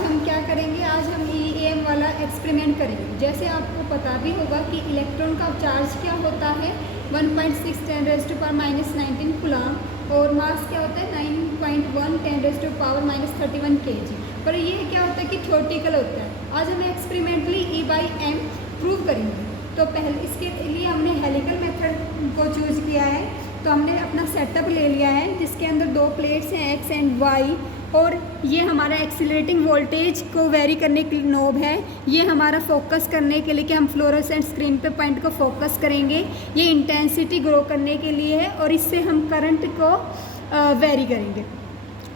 हम क्या करेंगे, आज हम EM वाला एक्सपेरिमेंट करेंगे। जैसे आपको पता भी होगा कि इलेक्ट्रॉन का चार्ज क्या होता है 1.6 10⁻⁻19 कूलम और मास क्या होता है 9.1 10⁻⁻31 kg। पर ये क्या होता है कि थ्योरेटिकल होता है। आज हम एक्सपेरिमेंटली E/m प्रूव करेंगे। तो पहले इसके लिए हमने हेलिकल मेथड को चूज़ किया है। तो हमने अपना सेटअप ले लिया है जिसके अंदर दो प्लेट्स हैं X एंड Y, और ये हमारा एक्सीलरेटिंग वोल्टेज को वेरी करने के लिए नोब है। ये हमारा फोकस करने के लिए कि हम फ्लोरोसेंट स्क्रीन पे पॉइंट को फोकस करेंगे। ये इंटेंसिटी ग्रो करने के लिए है और इससे हम करंट को वेरी करेंगे।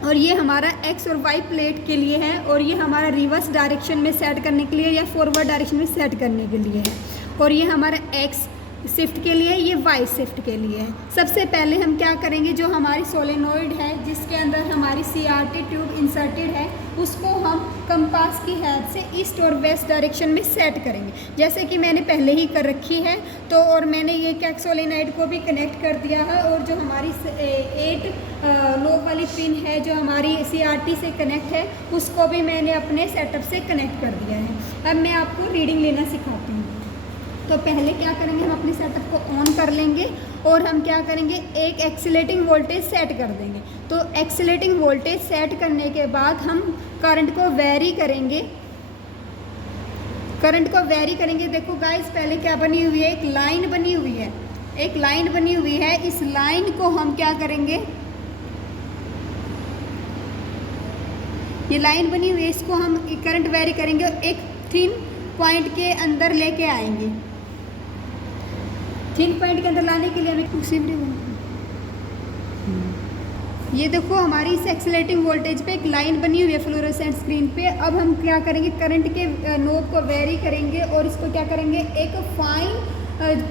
और ये हमारा X और Y प्लेट के लिए है, और ये हमारा रिवर्स डायरेक्शन में सेट करने के लिए या फॉरवर्ड डायरेक्शन में सेट करने के लिए है। और ये हमारा X शिफ्ट के लिए, ये Y शिफ्ट के लिए है। सबसे पहले हम क्या करेंगे, जो हमारी सोलेनोइड है जिसके अंदर हमारी CRT ट्यूब इंसर्टेड है, उसको हम कंपास की हेल्प से ईस्ट और वेस्ट डायरेक्शन में सेट करेंगे, जैसे कि मैंने पहले ही कर रखी है। तो और मैंने ये क्या सोलेनोइड को भी कनेक्ट कर दिया है, और जो हमारी 8 लोब वाली पिन है जो हमारी CRT से कनेक्ट है, उसको भी मैंने अपने सेटअप से कनेक्ट कर दिया है। अब मैं आपको रीडिंग लेना सिखाती हूँ। तो पहले क्या करेंगे, हम अपने सेटअप को ऑन कर लेंगे और हम क्या करेंगे, एक एक्सीलरेटिंग वोल्टेज सेट कर देंगे। तो एक्सीलरेटिंग वोल्टेज सेट करने के बाद हम करंट को वेरी करेंगे। देखो गाइस, पहले क्या बनी हुई है, एक लाइन बनी हुई है। इस लाइन को हम क्या करेंगे, ये लाइन बनी हुई है, इसको हम करंट वेरी करेंगे और एक थिन पॉइंट के अंदर लेके आएंगे। थिन पॉइंट के अंदर लाने के लिए हमें ये देखो हमारी इस एक्सीलरेटिंग वोल्टेज पे एक लाइन बनी हुई है फ्लोरोसेंट स्क्रीन पे। अब हम क्या करेंगे, करंट के नोब को वेरी करेंगे और इसको क्या करेंगे, एक फाइन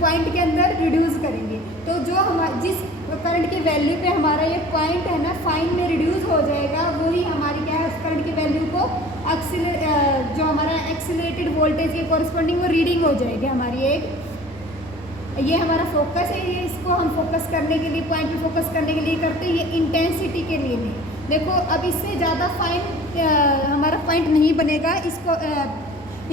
पॉइंट के अंदर रिड्यूस करेंगे। तो जो जिस करंट की वैल्यू पे हमारा ये पॉइंट है ना फाइन में रिड्यूस हो जाएगा, वही हमारी क्या है उस करंट की वैल्यू को जो हमारा एक्सीलरेटेड वोल्टेज के कॉरस्पॉन्डिंग वो रीडिंग हो जाएगी हमारी एक। ये हमारा फोकस है, ये इसको हम फोकस करने के लिए, पॉइंट पे फोकस करने के लिए करते हैं, ये इंटेंसिटी के लिए नहीं। देखो अब इससे ज़्यादा फाइन हमारा पॉइंट नहीं बनेगा। इसको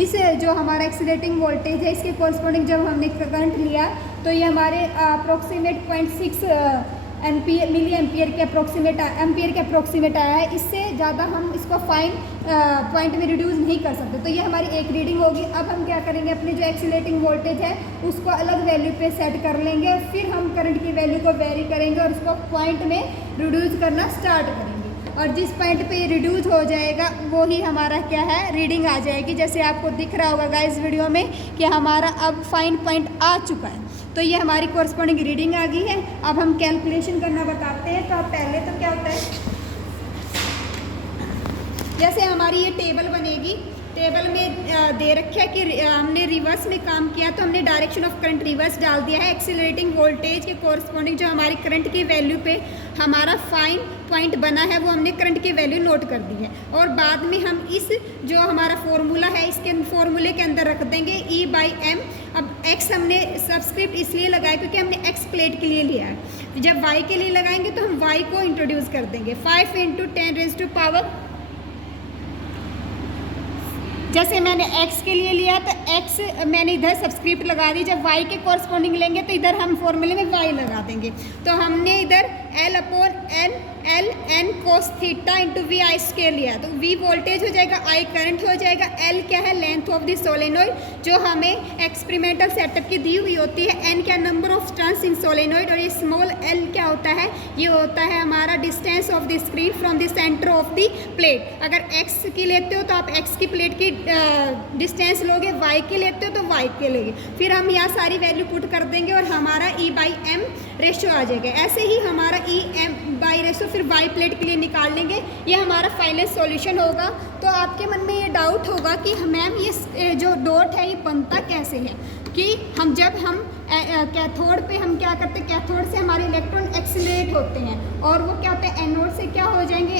इस जो हमारा एक्सीलरेटिंग वोल्टेज है इसके कॉरस्पॉन्डिंग जब हमने करंट लिया तो ये हमारे अप्रोक्सीमेट 0.6 मिली एम्पियर के अप्रोक्सीमेट आया है। इससे ज़्यादा हम इसको फाइन पॉइंट में रिड्यूस नहीं कर सकते। तो ये हमारी एक रीडिंग होगी। अब हम क्या करेंगे, अपनी जो एक्सीलरेटिंग वोल्टेज है उसको अलग वैल्यू पे सेट कर लेंगे और फिर हम करंट की वैल्यू को वेरी करेंगे और उसको पॉइंट में रिड्यूस करना स्टार्ट करेंगे। और जिस पॉइंट पे रिड्यूस हो जाएगा वो ही हमारा क्या है, रीडिंग आ जाएगी। जैसे आपको दिख रहा होगा गाइस वीडियो में कि हमारा अब फाइन पॉइंट आ चुका है। तो ये हमारी कॉरस्पॉन्डिंग रीडिंग आ गई है। अब हम कैलकुलेशन करना बताते हैं। तो पहले तो क्या होता है, जैसे हमारी ये टेबल बनेगी, टेबल में दे रखा है कि हमने रिवर्स में काम किया तो हमने डायरेक्शन ऑफ करंट रिवर्स डाल दिया है। एक्सीलरेटिंग वोल्टेज के कॉरस्पॉन्डिंग जो हमारी करंट की वैल्यू पे हमारा फाइन पॉइंट बना है वो हमने करंट की वैल्यू नोट कर दी है। और बाद में हम इस जो हमारा फॉर्मूला है इसके फॉर्मूले के अंदर रख देंगे E/m। अब x हमने सबस्क्रिप्ट इसलिए लगाया क्योंकि हमने x प्लेट के लिए लिया है। जब y के लिए लगाएंगे तो हम y को इंट्रोड्यूस कर देंगे। 5 × 10⁻⁴ जैसे मैंने x के लिए लिया तो x मैंने इधर सबस्क्रिप्ट लगा दी। जब y के कॉरस्पॉन्डिंग लेंगे तो इधर हम फॉर्मूले में y लगा देंगे। तो हमने इधर L/n cos थीटा × vi² लिया। तो v वोल्टेज हो जाएगा, I करंट हो जाएगा, L क्या है लेंथ ऑफ द सोलेनोइड जो हमें एक्सपेरिमेंटल सेटअप की दी हुई होती है। n क्या number of turns in solenoid, और ये स्मॉल l क्या होता है, ये होता है हमारा distance of the screen from the centre of the plate. अगर x की लेते हो तो आप x की प्लेट की डिस्टेंस लोगे, y की लेते हो तो y के लेंगे। फिर हम यहाँ सारी वैल्यू पुट कर देंगे और हमारा E/m रेशियो आ जाएगा। ऐसे ही हमारा E/m रेशियो फिर y प्लेट के लिए निकाल लेंगे। ये हमारा फाइनल सॉल्यूशन होगा। तो आपके मन में ये डाउट होगा कि मैम ये जो डॉट है ये बनता कैसे है, कि हम जब हम कैथोड पे हम क्या करते हैं, कैथोड से हमारे इलेक्ट्रॉन एक्सीलरेट होते हैं और वो क्या होते हैं एनोड से क्या हो जाएंगे,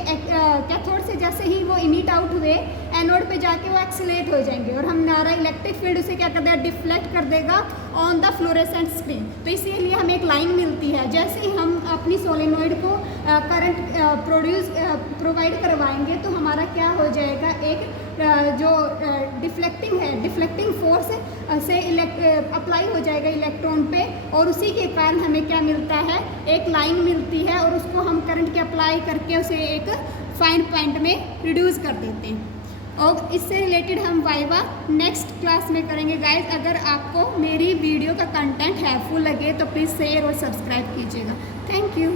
कैथोड से जैसे ही वो इमिट आउट हुए एनोड पे जाके वो एक्सीलरेट हो जाएंगे और हमारा इलेक्ट्रिक फील्ड उसे क्या कर देगा, डिफ्लेक्ट कर देगा ऑन द फ्लोरेसेंट स्क्रीन। तो इसीलिए हमें एक लाइन मिलती है। जैसे ही हम अपनी सोलेनोइड को करंट प्रोवाइड करवाएंगे तो हमारा क्या हो जाएगा, एक जो डिफ्लेक्टिंग फोर्स से अप्लाई हो जाएगा इलेक्ट्रॉन पे, और उसी के कारण हमें क्या मिलता है, एक लाइन मिलती है, और उसको हम करंट के अप्लाई करके उसे एक फाइन पॉइंट में रिड्यूस कर देते हैं। और इससे रिलेटेड हम वाइवा नेक्स्ट क्लास में करेंगे गाइज। अगर आपको मेरी वीडियो का कंटेंट हेल्पफुल लगे तो प्लीज़ शेयर और सब्सक्राइब कीजिएगा। Thank you.